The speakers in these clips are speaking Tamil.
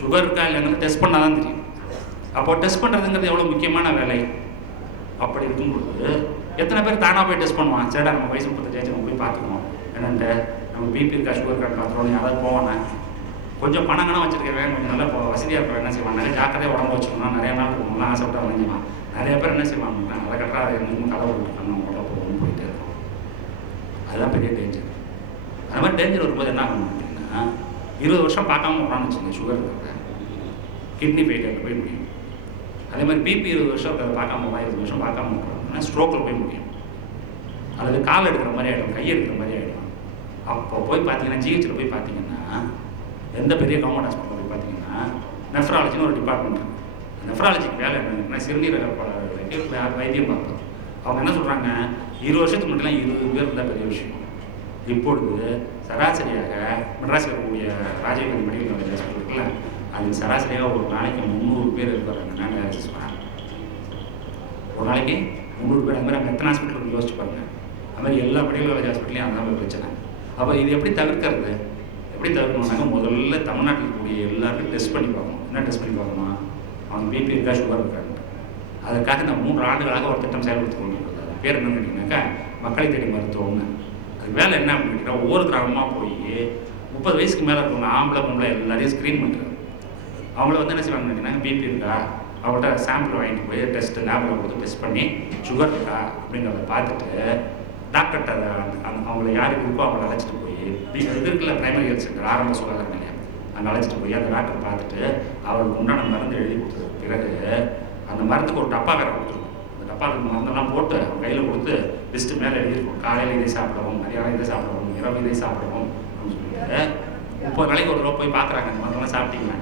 சுகர் இருக்கா இல்லைங்கிறது டெஸ்ட் பண்ணால் தான் தெரியும். அப்போது டெஸ்ட் பண்ணுறதுங்கிறது எவ்வளோ முக்கியமான வேலை. அப்படி இருக்கும்பொழுது எத்தனை பேர் தானாக போய் டெஸ்ட் பண்ணுவான்? சரிடா நம்ம வயசு 35 நம்ம போய் பார்த்துக்குவோம் என்னென்ட்டு, நம்ம பிபி இருக்கா சுகர் இருக்கான்னு பார்த்துருவோம். யாராவது போவானே? கொஞ்சம் பணங்கனா வச்சுருக்கிறவன், கொஞ்சம் நல்லா வசதியாக இருக்கிற என்ன செய்வான், நிறைய ஜாக்கிரதையாக உடம்பு வச்சுக்கணும், நிறைய நாள் இருக்கணும்லாம் ஆசைப்பட்டா வளைஞ்சிவான். நிறைய பேர் என்ன செய்வாங்கன்னா அதை கட்டுறா இன்னும் கதை விட்டுருக்காங்க, நம்ம உடம்பு போகணும்னு போயிட்டே இருக்கும். அதுதான் பெரிய டேஞ்சர். அது மாதிரி டேஞ்சர் வரும்போது என்ன ஆகணும் அப்படின்னா, 20 வருஷம் பார்க்காம போனான்னு வச்சுங்க சுகர் இருக்கிறத, கிட்னி ஃபெயிலியரில் போய் முடியும். அதே மாதிரி பிபி 20 வருஷம் இருக்கிறத பார்க்காம போனால் 20 வருஷம் பார்க்காம போகிறோம்னா ஸ்ட்ரோக்கில் போய் முடியும். அல்லது கால் எடுக்கிற மாதிரி ஆகிடும், கை எடுக்கிற மாதிரி ஆகிடும். அப்போ போய் பார்த்தீங்கன்னா ஜிஹெச்சில் போய் பார்த்தீங்கன்னா, எந்த பெரிய கவர்மெண்ட் ஹாஸ்பிட்டலில் போய் பார்த்தீங்கன்னா நெஃப்ராலஜின்னு ஒரு டிபார்ட்மெண்ட் இருக்குது. நெஃப்ராலஜிக்கு வேலை என்னன்னா சிறுநீரக வைத்தியம் பார்ப்பது. அவங்க என்ன சொல்கிறாங்க, 20 வருஷத்துக்கு மட்டும் 20 பேர் இருந்தால் பெரிய விஷயம். இப்பொழுது சராசரியாக மெட்ராஸில் இருக்கக்கூடிய ராஜீவ்காந்தி மெடிக்கல் காலேஜ் ஹாஸ்பிட்டல் இருக்குல்ல, அது சராசரியாக ஒரு நாளைக்கு 300 பேர் இருக்கிறாங்க டயாலிசிஸ் பண்ணாங்க. ஒரு நாளைக்கு 300 பேர். அது மாதிரி அங்கே எத்தனை ஹாஸ்பிட்டல் யோசிச்சு பாருங்க. அது மாதிரி எல்லா மெடிக்கல் காலேஜ் ஹாஸ்பிட்டலையும் அதுதான் பிரச்சனை. அப்போ இது எப்படி தவிர்க்கிறது? எப்படி தவிர்க்கணும்னாக்க முதல்ல தமிழ்நாட்டில் இருக்கக்கூடிய எல்லாருக்கும் டெஸ்ட் பண்ணி பார்க்கணும். என்ன டெஸ்ட் பண்ணி பார்க்கணும்? அவங்க பிபி இருக்கா சுகர் இருக்காங்க. அதுக்காக இந்த 3 ஆண்டுகளாக ஒரு திட்டம் செயல்படுத்தி கொண்டு இருக்கிறது. அது பேர் என்னன்னு கேட்டிங்கனாக்கா மக்களை தேடி மருத்துவம்னு. அது வேலை என்ன அப்படின்னு கேட்டால், ஒவ்வொரு கிராமமாக போய் 30 வயசுக்கு மேலே இருக்கவங்க ஆம்பளை பொம்பளை எல்லாரையும் ஸ்க்ரீன் பண்ணுறது. அவங்கள என்ன செய்வாங்கன்னு கேட்டிங்கன்னா பிபி இருக்கா, அவங்கள்ட்ட சாம்பிள் வாங்கிட்டு போய் டெஸ்ட்டு லேபில் கொடுத்து டெஸ்ட் பண்ணி சுகர் இருக்கா அப்படிங்கிறத பார்த்துட்டு டாக்டர்கிட்ட அவங்கள யாருக்கு இருக்கோ அவங்கள அழைச்சிட்டு போய் இது இருக்குல்ல பிரைமரி ஹெல்த் சென்டர், ஆரம்ப சுகாதார நிலையம், அங்கே அழைச்சிட்டு போய் அந்த டாக்டர் பார்த்துட்டு அவருக்கு உண்டான மருந்து எழுதி கொடுத்ததுக்கு பிறகு அந்த மருந்துக்கு ஒரு டப்பா வேறு கொடுத்துருக்கும். அந்த டப்பாவுக்கு மருந்தெல்லாம் போட்டு அவங்க கையில் கொடுத்து லிஸ்ட்டு மேலே எழுதியிருக்கும். காலையில் இதை சாப்பிடவும், மதியானம் இதை சாப்பிடவும், இரவு இதை சாப்பிடவும் அப்படின்னு சொல்லிட்டு 30 நாளைக்கு ஒரு தடவை போய் பார்க்குறாங்க. அந்த மருந்தெல்லாம் சாப்பிட்டீங்களா?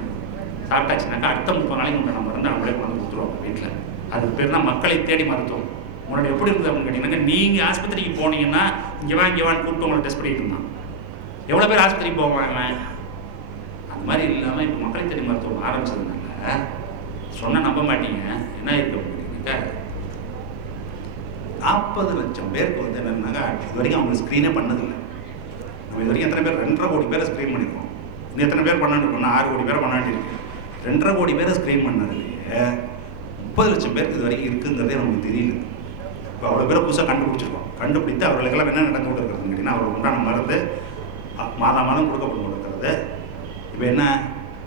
சாப்பிட்டாச்சுனாக்கா அடுத்த 30 நாளைக்கு உண்டான மருந்து அவங்களே கொண்டு கொடுத்துருவாங்க வீட்டில். அதுக்கு பேர் தான் மக்களை தேடி மருத்துவம். முன்னாடி எப்படி இருக்குது அப்படின்னு கேட்டிங்கன்னா, நீங்கள் ஆஸ்பத்திரிக்கு போனீங்கன்னா இங்கே வான்னு கூப்பிட்டு உங்களை டெஸ்ட் பண்ணிட்டு இருந்தான். எவ்வளோ பேர் ஆஸ்பத்திரிக்கு போவாங்க? அந்த மாதிரி இல்லாமல் இப்போ மக்களை தேடி மருத்துவம் ஆரம்பிச்சதுனால சொன்னால் நம்ப மாட்டீங்க, என்ன இருக்கு அப்படின்னாக்கா 40 லட்சம் பேருக்கு என்னன்னாக்கா இது வரைக்கும் அவங்க ஸ்க்ரீனே பண்ணதில்லை. நம்ம இது வரைக்கும் எத்தனை பேர் 2.5 கோடி பேரை ஸ்க்ரீன் பண்ணியிருக்கோம். இன்னும் எத்தனை பேர் பண்ணாண்டிருக்கோம்னா 6 கோடி பேரை பண்ணாண்டிருக்கு. 2.5 கோடி பேரை ஸ்க்ரீன் பண்ணதுலேயே 30 லட்சம் பேருக்கு இது வரைக்கும் இருக்குங்கிறதே நமக்கு தெரியல. இப்போ அவ்வளோ பேரை புதுசாக கண்டுபிடிச்சிருக்கோம். கண்டுபிடித்து அவர்களுக்கெல்லாம் என்ன நடந்து கொண்டு இருக்கிறதுன்னு கேட்டிங்கன்னா, அவர்களுக்கு உண்டான மருந்து மாதம் கொடுக்கப்பட்டு கொண்டிருக்கிறது. இப்போ என்ன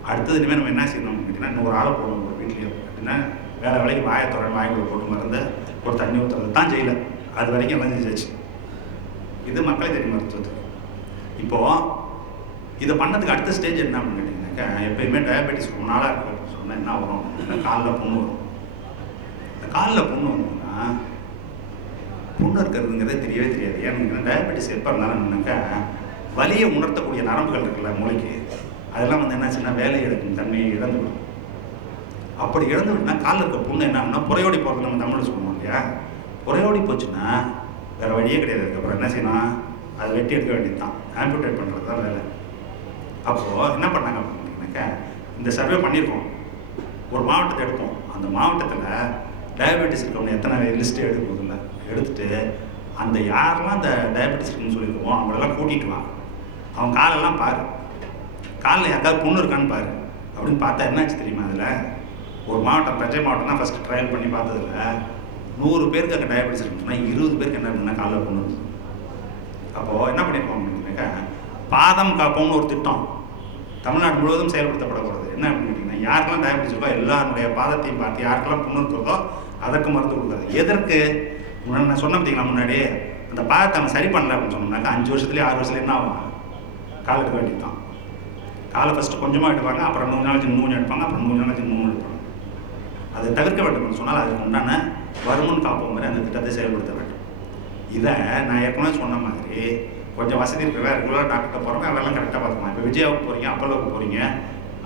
அடுத்தது இனிமேல் நம்ம என்ன செய்யணும்னு கேட்டிங்கன்னா, இன்னொரு ஆளை போடணும் ஒரு வீட்லேயே அப்படின்னா வேலைக்கு வாய்க்குள்ள போட்டு மருந்து ஒரு தண்ணி ஊற்றுறது தான் செய்யலை. அது வரைக்கும் எல்லாம் செஞ்சாச்சு. இது மக்களை தேடி மருத்துவத்துக்கு. இப்போது இதை பண்ணதுக்கு அடுத்த ஸ்டேஜ் என்ன அப்படின்னு கேட்டிங்கனாக்கா, எப்பயுமே டயபெட்டிஸ் ரொம்ப நாளாக இருக்குது அப்படின்னு சொன்னால் என்ன வரும்? காலில் புண்ணு வரும். இந்த காலில் புண்ணு வந்ததுன்னா புண்ணு இருக்கிறதுங்கிறதே தெரியவே தெரியாது. ஏன்னா டயபெட்டிஸ் எப்போ இருந்தாலும் என்னன்னாக்கா வலியை உணர்த்தக்கூடிய நரம்புகள் இருக்குல்ல மூளைக்கு, அதெல்லாம் என்னாச்சுன்னா வேலை எடுக்கும் தன்மையை இழந்துவிடும். அப்படி இழந்து விட்டுனா காலில் இருக்க புண்ணு என்ன ஆகுனா புறையோடி போகிறது. நம்ம தமிழில் சொல்லுவோம் இல்லையா, புறையோடி போச்சுன்னா வேறு வழியே கிடையாது. அதுக்கப்புறம் என்ன செய்யணும்? அதை வெட்டி எடுக்க வேண்டியது தான், ஆம்பியூட்டேட் பண்ணுறது தான் வேலை. அப்போது என்ன பண்ணாங்க அப்படின்னாக்கா, இந்த சர்வே பண்ணியிருக்கோம். ஒரு மாவட்டத்தை எடுப்போம். அந்த மாவட்டத்தில் டயபெட்டிஸ் இருக்கவங்க எத்தனை லிஸ்ட்டு எடுக்கும்போது இல்லை எடுத்துகிட்டு அந்த யாரெல்லாம் அந்த டயபெட்டிஸ் இருக்குன்னு சொல்லியிருக்கோம் அவங்களெல்லாம் கூட்டிகிட்டு வா, அவன் காலெல்லாம் பாரு, காலில் யாருக்காவது புண்ணு இருக்கான்னு பாரு அப்படின்னு பார்த்தா என்னாச்சு தெரியுமா? அதில் ஒரு மாவட்டம் தஞ்சை மாவட்டம் தான் ஃபஸ்ட்டு ட்ரையல் பண்ணி பார்த்ததில்ல 100 பேருக்கு அங்கே டயபெட்டிஸ் இருக்குன்னா 20 பேருக்கு என்ன அப்படின்னா காலில் புண்ணு இருக்குது. அப்போது என்ன பண்ணியிருக்கோம் அப்படின்னாக்கா, பாதம் காப்போம்னு ஒரு திட்டம் தமிழ்நாடு முழுவதும் செயல்படுத்தப்படக்கூடாது. என்ன அப்படின்னு கேட்டிங்கன்னா, யாருக்கெல்லாம் டயபெட்டிஸ் இருக்கோ எல்லாருடைய பாதத்தையும் பார்த்து யாருக்கெல்லாம் புண்ணு இருக்கிறதோ அதற்கு மருந்து கொடுக்குறது. எதற்கு? நான் சொன்ன பார்த்தீங்களா முன்னாடி, அந்த பாதத்தை அவன் சரி பண்ணல அப்படின்னு சொன்னோம்னாக்கா 5 வருஷத்துலேயே 6 வருஷத்துல என்ன ஆகும்? கால் எடுக்க வேண்டியது தான். காலை ஃபஸ்ட்டு கொஞ்சமாக எடுப்பாங்க, அப்புறம் 3 நாளைக்கு 3 எடுப்பாங்க, அப்புறம் 3 நாளைக்கு 3 எடுப்பாங்க. அதை தவிர்க்க வேண்டும் சொன்னால் அதுக்கு உண்டான வருமுன் காப்போம் மாதிரி அந்த திட்டத்தை செயல்படுத்த வேண்டும். இதை நான் ஏற்கனவே சொன்ன மாதிரி கொஞ்சம் வசதி இருக்கிற ரெகுலராக டாக்டர்கிட்ட போகிறவங்க அதெல்லாம் கரெக்டாக பார்த்துக்கலாம். இப்போ விஜயாவுக்கு போகிறீங்க, அப்போலோவுக்கு போகிறீங்க,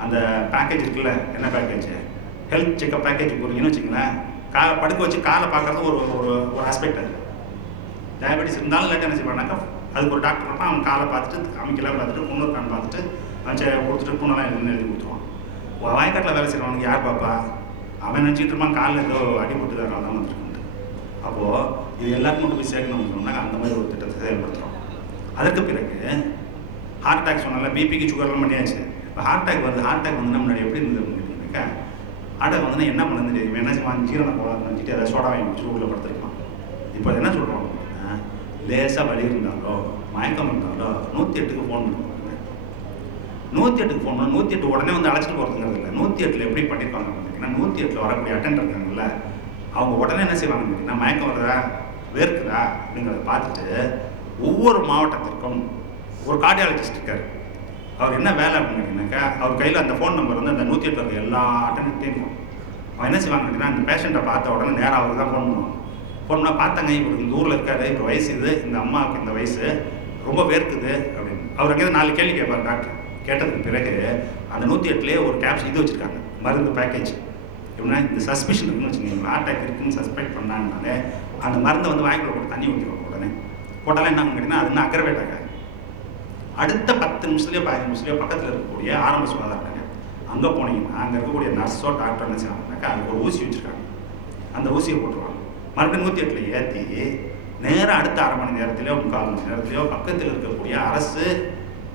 அந்த பேக்கேஜ் இருக்குல்ல, என்ன பேக்கேஜ், ஹெல்த் செக்அப் பேக்கேஜ் போகிறீங்கன்னு வச்சுங்களேன், காலை படுக்க வச்சு காலை பார்க்குறது ஒரு ஒரு ஒரு ஆஸ்பெக்ட். அது டயபெட்டிஸ் இருந்தாலும் இல்லாட்டி என்ன செய்வாங்கனாக்கா அதுக்கு ஒரு டாக்டர் இருப்பான். அவன் காலை பார்த்துட்டு அமைக்கலாம் பார்த்துட்டு புண்ணு இருக்கான்னு பார்த்துட்டு அவன் கொடுத்துட்டு புண்ணெல்லாம் எழுதி கொடுத்துருவான். வாய்க்காட்டில் வேலை செய்கிறவனுக்கு யார் பாப்பா? அவன் நினச்சிட்டு இருப்பான் காலில் ஏதோ அடிபட்டு தரலாம் தான் வந்துருக்கு. அப்போது இது எல்லாருக்கும் மட்டும் போய் சேர்க்கணும்னு சொன்னாங்க. அந்த மாதிரி ஒரு திட்டத்தை செயல்படுத்துகிறோம். அதற்கு பிறகு ஹார்ட் அட்டாக் சொன்னால பிபிக்கு சுகர்லாம் பண்ணியாச்சு. இப்போ ஹார்ட் அட்டாக் வந்து முன்னாடி எப்படி இருந்தது அப்படின்னு கேட்டீங்கன்னாக்கா, ஹார்ட் அட்டாக் வந்து என்ன பண்ணுறது தெரியும், என்ன செய்வாங்க, ஜீரண கோளாறு நினச்சிட்டு ஏதாவது சோடா வாங்கி வச்சு உள்ள படுத்துருக்கலாம். இப்போ என்ன சொல்கிறோம் அப்படின்னா, லேசாக வலி இருந்தாலோ மயக்கம் இருந்தாலோ 108க்கு ஃபோன் பண்ணுவாங்க. 108க்கு ஃபோன் பண்ணால் 108 உடனே வந்து அழைச்சிட்டு போகிறதுங்கிறது இல்லை. 108ல் எப்படி பண்ணியிருப்பாங்க அப்படின்னா, 108ல் வரக்கூடிய அட்டெண்டர் இருக்காங்கல்ல, அவங்க உடனே என்ன செய்வாங்க அப்படின்னா, மயக்கம் வருதா வேர்க்குதா அப்படிங்கிறத பார்த்துட்டு ஒவ்வொரு மாவட்டத்திற்கும் ஒரு கார்டியாலஜிஸ்ட் இருக்கார். அவர் என்ன வேலை அப்படின்னு கேட்டிங்கனாக்கா, அவர் கையில் அந்த ஃபோன் நம்பர் வந்து அந்த 108 இருக்க எல்லா அட்டெண்டர்ட்டையும் இருக்கும். அவன் என்ன செய்வாங்க அப்படின்னா, அந்த பேஷண்ட்டை பார்த்த உடனே நேராக அவருக்கு தான் ஃபோன் பண்ணுவாங்க. ஃபோன் பண்ணால் பார்த்தாங்க, இவர் இந்த ஊரில் இருக்காரு, இப்போ வயசு இது, இந்த அம்மாவுக்கு இந்த வயசு ரொம்ப வேர்க்குது அப்படின்னு. அவர் அங்கேருந்து 4 கேள்வி கேட்பார் டாக்டர். கேட்டதுக்கு பிறகு அந்த 108லேயே ஒரு கேப்ஸ் இது வச்சுருக்காங்க, மருந்து பேக்கேஜ். எப்படின்னா இந்த சஸ்பிஷன் இருக்குன்னு வச்சுக்கோங்க, ஹார்ட் அட்டாக் இருக்குன்னு சஸ்பெக்ட் பண்ணாங்கனாலே அந்த மருந்தை வந்து வாங்கிக்குள்ள போட்டு தண்ணி ஊற்றிடுவாங்க. உடனே போட்டாலும் என்ன கேட்டிங்கன்னா, அது இன்னும் அக்ரவேட் ஆகாது. அடுத்த 10 நிமிஷத்துலேயோ 15 நிமிஷத்துலேயோ பக்கத்தில் இருக்கக்கூடிய ஆரம்ப சுகாதார நிலையம் அங்கே போனீங்கன்னா, அங்கே இருக்கக்கூடிய நர்ஸோ டாக்டர் என்ன செய்வாங்கனாக்கா, அதுக்கு ஒரு ஊசி வச்சுருக்காங்க. அந்த ஊசியை போட்டுருவாங்க. மறுபடியும் 108ல் ஏற்றி நேராக அடுத்த அரை மணி நேரத்திலையோ 3/4 மணி நேரத்திலையோ பக்கத்தில் இருக்கக்கூடிய அரசு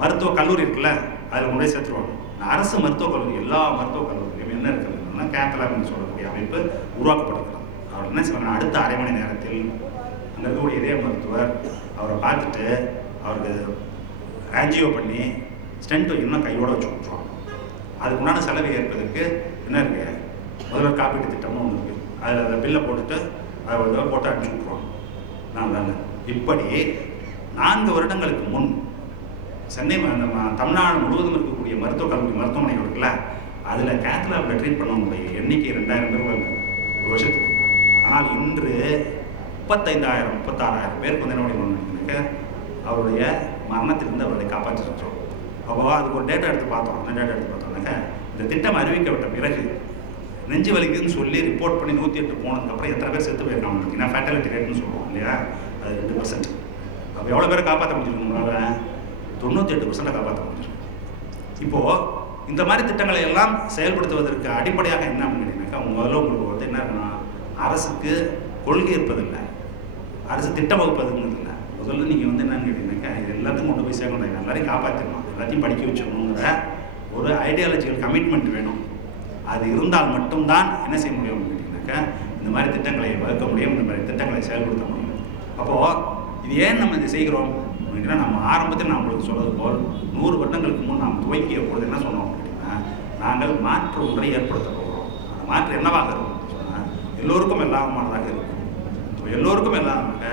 மருத்துவக் கல்லூரி இருக்குல்ல, அதில் கொண்டு போய் சேர்த்துருவாங்க. அரசு மருத்துவக் கல்லூரி எல்லா மருத்துவக் கல்லூரியிலையும் என்ன இருக்குதுன்னா, கேத்தலாப்னு சொல்லக்கூடிய அமைப்பு உருவாக்கப்பட்டிருக்கிறது. அவர் என்ன செய்வாங்க, அடுத்த அரை மணி நேரத்தில் அங்கே இருக்கக்கூடிய இதய மருத்துவர் அவரை பார்த்துட்டு அவருக்கு ஆன்ஜியோ பண்ணி ஸ்டென்ட் வைக்கணும்னா கையோடு வச்சு விட்ருவாங்க. அதுக்கு உண்டான செலவை ஏற்பதற்கு என்ன இருக்குது, முதல்வர் காப்பீட்டு திட்டமும் ஒன்று இருக்குது. அதில் பில்லை போட்டுட்டு அதை போட்டு அனுப்பிச்சி விட்ருவாங்க. நான் இப்படி 4 வருடங்களுக்கு முன் சென்னை தமிழ்நாடு முழுவதும் இருக்கக்கூடிய மருத்துவக் கல்லூரி மருத்துவமனைகள் இருக்குல்ல, அதில் கேத்லாபில் ட்ரீட் பண்ணவங்களுடைய எண்ணிக்கை 2000 பேர் வருது ஒரு வருஷத்துக்கு. ஆனால் இன்று 35,000 36,000 பேருக்கு வந்து என்ன பண்ணிக்க அவருடைய மரணத்திலிருந்து அவர்களை காப்பாற்றிருக்கிறோம். அப்போ அதுக்கு ஒரு டேட்டா எடுத்து பார்த்தோம். அந்த டேட்டா எடுத்து பார்த்தோம்னாக்கா, இந்த திட்டம் அறிவிக்கப்பட்ட பிறகு நெஞ்சு வலிக்குதுன்னு சொல்லி ரிப்போர்ட் பண்ணி 108 போனதுக்கப்புறம் எத்தனை பேர் செத்து போயிருக்காங்க அப்படின்னா, ஃபேட்டாலிட்டி ரேட்னு சொல்லுவோம் இல்லையா, அது 2%. அப்போ எவ்வளோ பேரை காப்பாற்ற முடிஞ்சிருக்கோம்னால 98% காப்பாற்ற முடிஞ்சிருக்கு. இப்போது இந்த மாதிரி திட்டங்களை எல்லாம் செயல்படுத்துவதற்கு அடிப்படையாக என்ன அப்படின்னாக்கா, முதல்ல உங்களுக்கு வந்து என்ன இருக்குன்னா, அரசுக்கு கொள்கை இருப்பதில்லை, அரசு திட்டம் வகுப்பதுங்கிறது இல்லை. முதல்ல நீங்கள் வந்து என்னன்னு கேட்டீங்கன்னாக்கா, இது எல்லாத்தையும் கொண்டு போய் சேர்க்கணும், எல்லாரையும் காப்பாற்றிடணும், எல்லாத்தையும் படிக்க வச்சுக்கணுங்கிற ஒரு ஐடியாலஜிக்கல் கமிட்மெண்ட் வேணும். அது இருந்தால் மட்டும்தான் என்ன செய்ய முடியும் அப்படின்னு கேட்டிங்கனாக்கா, இந்த மாதிரி திட்டங்களை வகுக்க முடியும், இந்த மாதிரி திட்டங்களை செயல்படுத்த முடியும். அப்போது இது ஏன் நம்ம இதை செய்கிறோம் அப்படின்னா, நம்ம ஆரம்பத்தில் நான் உங்களுக்கு சொல்வது போல் 100 வருடங்களுக்கு முன் நாம் துவக்கிய பொழுது என்ன சொன்னோம் அப்படின்னா, நாங்கள் மாற்று ஒன்றை ஏற்படுத்த போகிறோம். அந்த மாற்று என்னவாக இருக்கும் சொன்னால், எல்லோருக்கும் எல்லாமானதாக இருக்கும். இப்போ எல்லோருக்கும் எல்லாமாக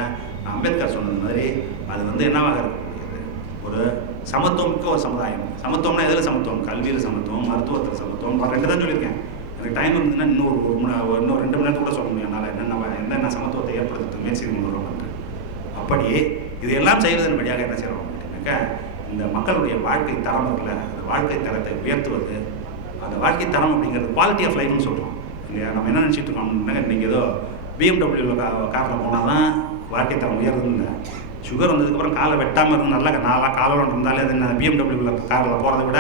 அம்பேத்கர் சொன்னது மாதிரி அது வந்து என்னவாக இருக்க முடியாது, ஒரு சமத்துவமிக்க ஒரு சமுதாயம். சமத்துவம்னா எதில் சமத்துவம், கல்வியில் சமத்துவம், மருத்துவத்தில் சமத்துவம். 2 தான் சொல்லியிருக்கேன். எனக்கு டைம் இருந்ததுன்னா இன்னும் 2 மணி நேரத்துக்கு கூட சொல்ல முடியும் என்னால், என்னென்ன சமத்துவத்தை ஏற்படுத்த முயற்சி பண்ணுறோம். அப்படி இதையெல்லாம் செய்வதன் வழியாக என்ன செய்கிறோம் அப்படின்னாக்கா, இந்த மக்களுடைய வாழ்க்கை தரம் இருக்குல்ல, அந்த வாழ்க்கை தரத்தை உயர்த்துவது. அந்த வாழ்க்கை தரம் அப்படிங்கிறது குவாலிட்டி ஆஃப் லைஃப்னு சொல்கிறோம் இல்லையா. நம்ம என்ன நினச்சிட்டு இருக்கோம் அப்படின்னாக்கா, நீங்கள் ஏதோ BMW காரில் போனால் தான் வாழ்க்கை தரம் உயர்றதுன்னு. சுகர் வந்ததுக்கப்புறம் காலை வெட்டாமல் இருந்து நல்லா 4 காலம் இருந்தாலே அது என்ன BMW காரில் போகிறத விட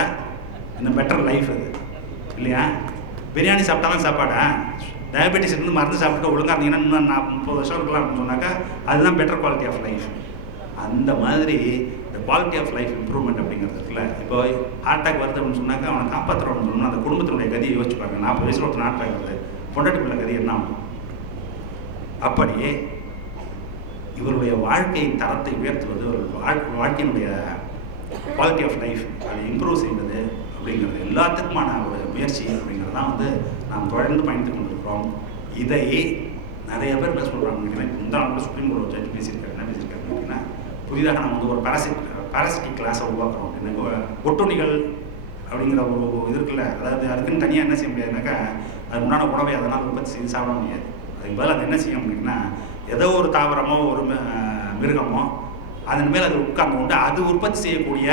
இன்னும் பெட்டர் லைஃப் அது இல்லையா. பிரியாணி சாப்பிட்டாலும் சாப்பாடா, டயபெட்டிஸ் இருந்து மருந்து சாப்பிட்டு ஒழுங்காக இருந்தீங்கன்னா இன்னும் 30 வருஷம் இருக்கலாம் அப்படின்னு சொன்னாக்கா, அதுதான் பெட்டர் குவாலிட்டி ஆஃப் லைஃப். அந்த மாதிரி இந்த குவாலிட்டி ஆஃப் லைஃப் இம்ப்ரூவ்மெண்ட் அப்படிங்கிறது இருக்குல்ல. இப்போ ஹார்ட் அட்டாக் வருது அப்படின்னு சொன்னாக்கா, அவனை காப்பாற்றுறோம்னு சொன்னால் அந்த குடும்பத்தினுடைய கதியை யோசிச்சு பாருங்க. 40 வயசில் ஒருத்தர் ஹார்ட் அட்டாக் வருது, பொண்டாட்டி பிள்ளை கதி என்ன ஆகும். அப்படி இவருடைய வாழ்க்கை தரத்தை உயர்த்துவது, வாழ்க்கையினுடைய குவாலிட்டி ஆஃப் லைஃப் அதை இம்ப்ரூவ் செய்வது அப்படிங்கிறது எல்லாத்துக்குமான ஒரு முயற்சி அப்படிங்கிறது தான் வந்து நாம் தொடர்ந்து பயணித்து கொண்டிருக்கிறோம். இதை நிறைய பேர் என்ன சொல்கிறாங்க அப்படின்னா, இந்த நாள் சுப்ரீம் கோர்ட் ஜட்ஜ் பேசியிருக்காரு. என்ன பேசியிருக்காரு அப்படின்னா, புதிதாக நம்ம வந்து ஒரு பாராசிட்டிக் கிளாஸை உருவாக்குறோம் அப்படின்னா, ஒட்டுண்ணிகள் அப்படிங்கிற ஒரு இது இருக்குல்ல, அதாவது அதுக்குன்னு தனியாக என்ன செய்ய முடியாதுனாக்கா, அது உண்டான உணவை அதனால் உற்பத்தி செய்து சாப்பிட முடியாது. அதுக்கு பதில் அது என்ன செய்யும் அப்படின்னா, ஏதோ ஒரு தாவரமோ ஒரு மிருகமோ அதன் மேல் அது உட்கார்ந்து கொண்டு அது உற்பத்தி செய்யக்கூடிய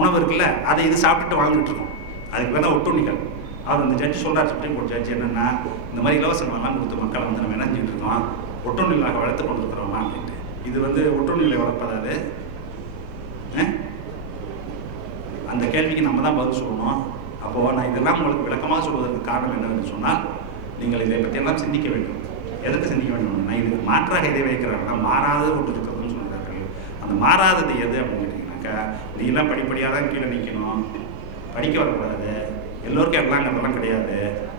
உணவு இருக்குல்ல, அதை இது சாப்பிட்டுட்டு வாழ்ந்துட்டு இருக்கோம். அதுக்கு பேர் தான் ஒட்டுண்ணிகள். அவர் அந்த ஜட்ஜி சொல்கிறார், சுப்ரீம் கோர்ட் ஜட்ஜி என்னென்னா, இந்த மாதிரி இலவசங்கள்லாம் கொடுத்து மக்களை வந்து நம்ம என்ன செஞ்சுட்டு இருக்கோம், ஒட்டுண்ணிகளாக வளர்த்து கொண்டு இருக்கிறோமா அப்படின்ட்டு. இது வந்து ஒட்டுண்ணிகளை வளர்ப்பதாது அந்த கேள்விக்கு நம்ம தான் பதில் சொல்லணும். அப்போது நான் இதெல்லாம் உங்களுக்கு விளக்கமாக சொல்வதற்கு காரணம் என்னவென்று சொன்னால், நீங்கள் இதை பற்றியெல்லாம் சிந்திக்க வேண்டும். எதுக்கு சிந்திக்க வேண்டும்? நான் இதுக்கு மாற்றாக எதை வைக்கிறாங்கன்னா, மாறாதது ஒன்று இருக்கிறதுன்னு சொல்கிறார்கள். அந்த மாறாதது எது அப்படின்னு கேட்டிங்கனாக்கா, நீலாம் படிப்படியாக தான் கீழே நிற்கணும், படிக்க வரக்கூடாது, எல்லோருக்கும் எல்லாங்கிறதெல்லாம் கிடையாது,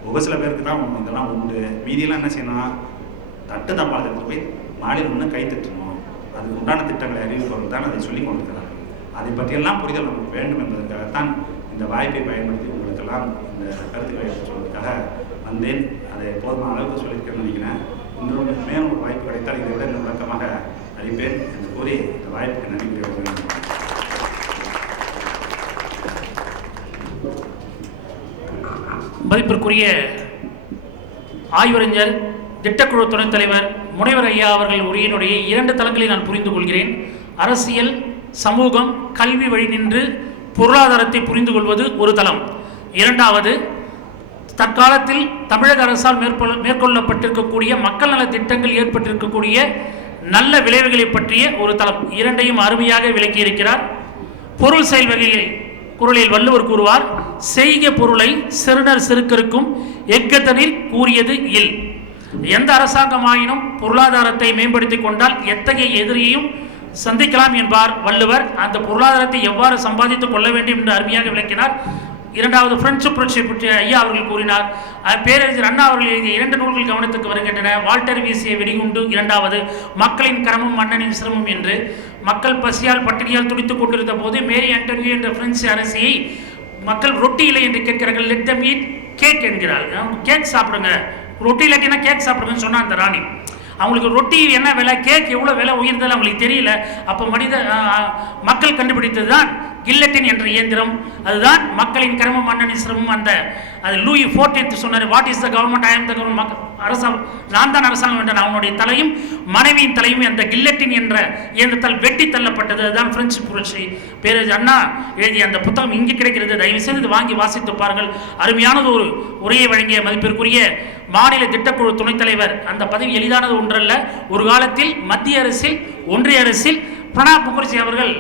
ஒரு சில பேருக்கு தான் இதெல்லாம் உண்டு, மீதியெல்லாம் என்ன செய்யணும், தட்டு தப்பாளர் எடுத்து போய் மாடியில் ஒன்று கை தட்டணும், அதுக்கு உண்டான திட்டங்களை அறிவிப்பவர்கள் தான் அதை சொல்லிக் கொடுக்கிறார்கள். அதை பற்றியெல்லாம் புரிதல் நமக்கு வேண்டும் என்பதற்காகத்தான் இந்த வாய்ப்பை பயன்படுத்தி உங்களுக்கெல்லாம் இந்த கருத்துக்களை எடுத்து சொல்வதற்காக வந்தேன். அதை போதுமான அளவுக்கு சொல்லியிருக்கேன்னு நினைக்கிறேன். இன்னொரு மேலும் ஒரு வாய்ப்பு கிடைத்தால் இதை விட விளக்கமாக அறிப்பேன் என்று கூறி இந்த வாய்ப்புக்கு நன்றி கூறுகிறேன். மதிப்பிற்குரிய ஆய்வறிஞர், திட்டக்குழு துணைத் தலைவர் முனைவர் ஐயா அவர்கள் உரையினுடைய 2 தளங்களை நான் புரிந்து கொள்கிறேன். அரசியல், சமூகம், கல்வி வழி நின்று பொருளாதாரத்தை புரிந்து கொள்வது ஒரு தளம். இரண்டாவது, தற்காலத்தில் தமிழக அரசால் மேற்கொள்ளப்பட்டிருக்கக்கூடிய மக்கள் நல திட்டங்கள் ஏற்பட்டிருக்கக்கூடிய நல்ல விளைவுகளை பற்றிய ஒரு தளம். இரண்டையும் அருமையாக விளக்கியிருக்கிறார். பொருள் செயல் வகையில் குறளில் வள்ளுவர் கூறுவார், செய்க பொருளை செருணர் செருக்கருக்கும் எக்கத்தனில் கூறியது இல். எந்த அரசாங்கமாயினும் பொருளாதாரத்தை மேம்படுத்திக் கொண்டால் எத்தகைய எதிரியையும் சந்திக்கலாம் என்பார் வள்ளுவர். அந்த பொருளாதாரத்தை எவ்வாறு சம்பாதித்துக் கொள்ள வேண்டும் என்று அருமையாக விளக்கினார். இரண்டாவது, பிரெஞ்சு புரட்சி பற்றி ஐயா அவர்கள் கூறினார். பேரறிஞர் அண்ணா அவர்கள் எழுதிய 2 நூல்கள் கவனத்துக்கு வருகின்றன. வால்டர் வீசிய வெடிகுண்டு, இரண்டாவது மக்களின் கரமும் மன்னனின் சிரமம் என்று. மக்கள் பசியால் பட்டினியால் துடித்துக் கொண்டிருந்த போது மேரி ஆண்டனியோ என்ற பிரெஞ்சு அரசியை மக்கள் ரொட்டி இல்லை என்று கேட்கிறார்கள். லெட் தம் ஈட் கேக் என்கிறாள். கேக் சாப்பிடுங்க, ரொட்டி இல்லாட்டினா கேக் சாப்பிடுங்கன்னு சொன்னா அந்த ராணி. அவங்களுக்கு ரொட்டி என்ன விலை, கேக் எவ்வளோ விலை உயர்ந்தது அவங்களுக்கு தெரியல. அப்போ மக்கள் கண்டுபிடித்தது தான் கில்லட்டின் என்ற இயந்திரம். அதுதான் மக்களின் கரமும் மன்னனின் சிரமம். அது லூயி 14 சொன்னார், வாட் இஸ் த கவர்மெண்ட், ஐ ஆம் த கவர்மெண்ட். அரசாங்கம், நான் தான் அரசாங்கம் என்றான். அவனுடைய தலையும் மனைவியின் தலையும் அந்த கில்லட்டின் என்ற இயந்திரத்தால் வெட்டி தள்ளப்பட்டது. அதுதான் பிரெஞ்சு புரட்சி. பேரறிஞர் அண்ணா எழுதிய அந்த புத்தகம் இங்கே கிடைக்கிறது, தயவு செய்து வாங்கி வாசித்து பாருங்கள். அருமையானது ஒரு உரையை வழங்கிய மதிப்பிற்குரிய மாநில திட்டக்குழு துணைத் தலைவர். அந்த பதவி எளிதானது ஒன்றல்ல. ஒரு காலத்தில் மத்திய அரசில், ஒன்றிய அரசில் பிரணாப் முகர்ஜி அவர்கள்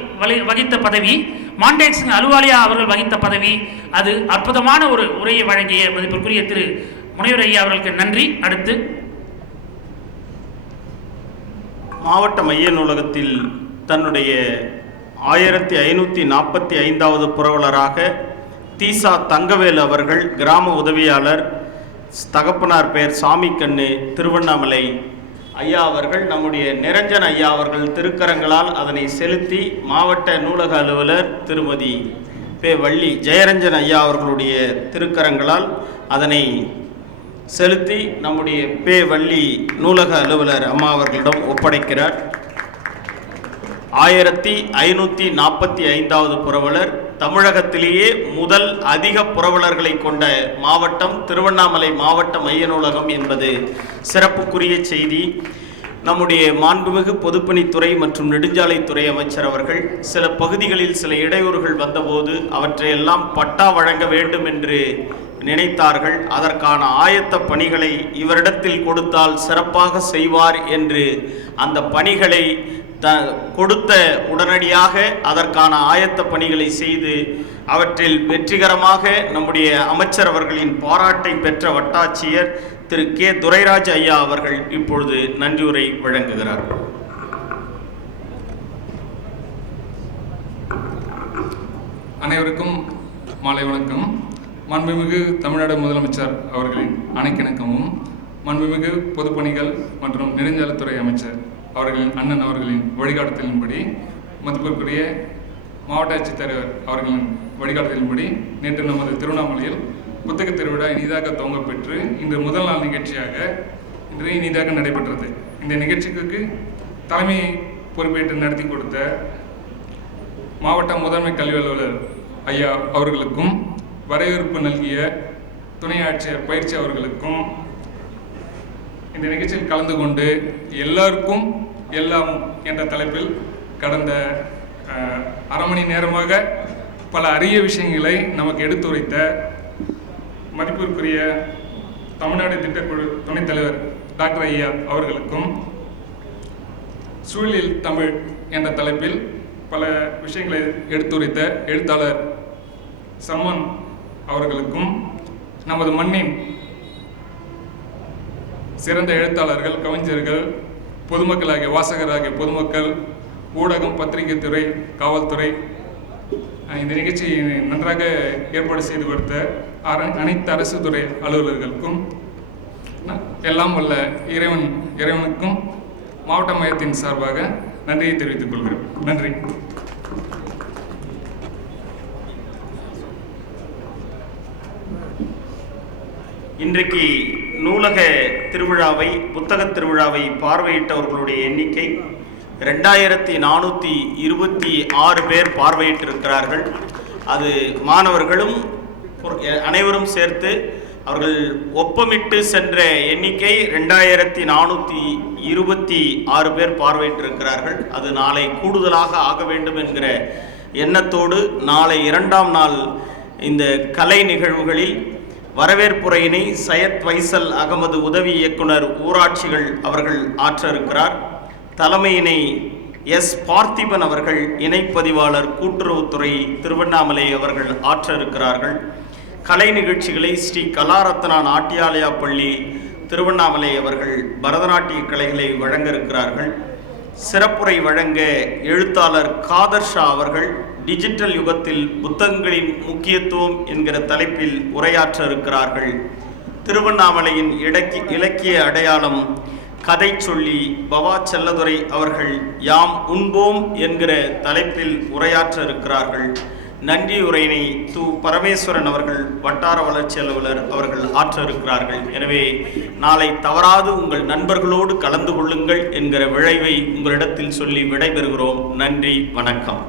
வகித்த பதவி, மாண்டேக் சிங் அலுவாலியா அவர்கள் வகித்த பதவி. அது அற்புதமான ஒரு உரையை வழங்கிய மதிப்பிற்குரிய திரு முனைவர் ஐயா அவர்களுக்கு நன்றி. அடுத்து, மாவட்ட மைய நூலகத்தில் தன்னுடைய 1545வது புரவலராக தீசா தங்கவேல் அவர்கள், கிராம உதவியாளர், தகப்பனார் பெயர் சாமிக்கண்ணு, திருவண்ணாமலை ஐயா அவர்கள், நம்முடைய நிரஞ்சன் ஐயா அவர்கள் திருக்கரங்களால் அதனை செலுத்தி மாவட்ட நூலக அலுவலர் திருமதி பே வள்ளி ஜெயரஞ்சன் ஐயா அவர்களுடைய திருக்கரங்களால் அதனை செலுத்தி நம்முடைய பே வள்ளி நூலக அலுவலர் அம்மா அவர்களிடம் ஒப்படைக்கிறார். 1545வது புரவலர். தமிழகத்திலேயே முதல் அதிக புரவலர்களை கொண்ட மாவட்டம் திருவண்ணாமலை மாவட்ட மைய நூலகம் என்பது சிறப்புக்குரிய செய்தி. நம்முடைய மாண்புமிகு பொதுப்பணித்துறை மற்றும் நெடுஞ்சாலைத்துறை அமைச்சர் அவர்கள் சில பகுதிகளில் சில இடையூறுகள் வந்தபோது அவற்றையெல்லாம் பட்டா வழங்க வேண்டும் என்று நினைத்தார்கள். அதற்கான ஆயத்த பணிகளை இவரிடத்தில் கொடுத்தால் சிறப்பாக செய்வார் என்று அந்த பணிகளை கொடுத்த உடனடியாக அதற்கான ஆயத்த பணிகளை செய்து அவற்றில் வெற்றிகரமாக நம்முடைய அமைச்சர் அவர்களின் பாராட்டை பெற்ற வட்டாட்சியர் திரு கே துரைராஜ் ஐயா அவர்கள் இப்பொழுது நன்றியுரை வழங்குகிறார். அனைவருக்கும் மாலை வணக்கம். மாண்புமிகு தமிழ்நாடு முதலமைச்சர் அவர்களின் அணைக்கிணக்கமும், மாண்புமிகு பொதுப்பணிகள் மற்றும் நெடுஞ்சாலைத்துறை அமைச்சர் அவர்களின் அண்ணன் அவர்களின் வழிகாட்டுதலின்படி, மதிப்பிற்குரிய மாவட்ட ஆட்சித்தலைவர் அவர்களின் வழிகாட்டுதலின்படி நேற்று நமது திருவண்ணாமலையில் புத்தக திருவிழா இனிதாக துவங்க பெற்று இன்று முதல் நாள் நிகழ்ச்சியாக இன்று இனிதாக நடைபெற்றது. இந்த நிகழ்ச்சிக்கு தலைமை பொறுப்பேற்று நடத்தி கொடுத்த மாவட்ட முதன்மை கல்வி அலுவலர் ஐயா அவர்களுக்கும், வரவேற்பு நல்கிய துணை ஆட்சியர் பயிற்சி அவர்களுக்கும், இந்த நிகழ்ச்சியில் கலந்து கொண்டு எல்லாருக்கும் எல்லாம் என்ற தலைப்பில் கடந்த அரை மணி நேரமாக பல அரிய விஷயங்களை நமக்கு எடுத்துரைத்த மதிப்பிற்குரிய தமிழ்நாடு திட்டக்குழு துணைத் தலைவர் டாக்டர் ஐயா அவர்களுக்கும், சூழலில் தமிழ் என்ற தலைப்பில் பல விஷயங்களை எடுத்துரைத்த எழுத்தாளர் சம்மன் அவர்களுக்கும், நமது மண்ணின் சிறந்த எழுத்தாளர்கள், கவிஞர்கள், பொதுமக்களாகிய வாசகராகிய பொதுமக்கள், ஊடகம், பத்திரிகை துறை, காவல்துறை இந்த நிகழ்ச்சியை நன்றாக ஏற்பாடு செய்து கொடுத்த அனைத்து அரசு துறை அலுவலர்களுக்கும் எல்லாம் வல்ல இறைவனுக்கும் மாவட்ட மையத்தின் சார்பாக நன்றியை தெரிவித்துக் கொள்கிறேன். நன்றி. இன்றைக்கு நூலக திருவிழாவை, புத்தக திருவிழாவை பார்வையிட்டவர்களுடைய எண்ணிக்கை 2426 பேர் பார்வையிட்டிருக்கிறார்கள். அது மாணவர்களும் அனைவரும் சேர்த்து அவர்கள் ஒப்பமிட்டு சென்ற எண்ணிக்கை 2426 பேர் பார்வையிட்டிருக்கிறார்கள். அது நாளை கூடுதலாக ஆக வேண்டும் என்கிற எண்ணத்தோடு நாளை 2ஆம் நாள் இந்த கலை நிகழ்வுகளில் வரவேற்புரையினை சையத் வைசல் அகமது உதவி இயக்குனர் ஊராட்சிகள் அவர்கள் ஆற்ற இருக்கிறார். தலைமையினை எஸ் பார்த்திபன் அவர்கள் இணைப்பதிவாளர் கூட்டுறவுத்துறை திருவண்ணாமலை அவர்கள் ஆற்ற இருக்கிறார்கள். கலை நிகழ்ச்சிகளை ஸ்ரீ கலாரத்னா நாட்டியாலயா பள்ளி திருவண்ணாமலை அவர்கள் பரதநாட்டிய கலைகளை வழங்க இருக்கிறார்கள். சிறப்புரை வழங்க எழுத்தாளர் காதர் ஷா அவர்கள் டிஜிட்டல் யுகத்தில் புத்தகங்களின் முக்கியத்துவம் என்கிற தலைப்பில் உரையாற்ற இருக்கிறார்கள். திருவண்ணாமலையின் இலக்கிய அடையாளம் கதை சொல்லி பவா செல்லதுரை அவர்கள் யாம் உண்போம் என்கிற தலைப்பில் உரையாற்ற இருக்கிறார்கள். நன்றியுரையினை பரமேஸ்வரன் அவர்கள் வட்டார வளர்ச்சி அலுவலர் அவர்கள் ஆற்ற இருக்கிறார்கள். எனவே நாளை தவறாது உங்கள் நண்பர்களோடு கலந்து கொள்ளுங்கள் என்கிற விழைவை உங்களிடத்தில் சொல்லி விடைபெறுகிறோம். நன்றி, வணக்கம்.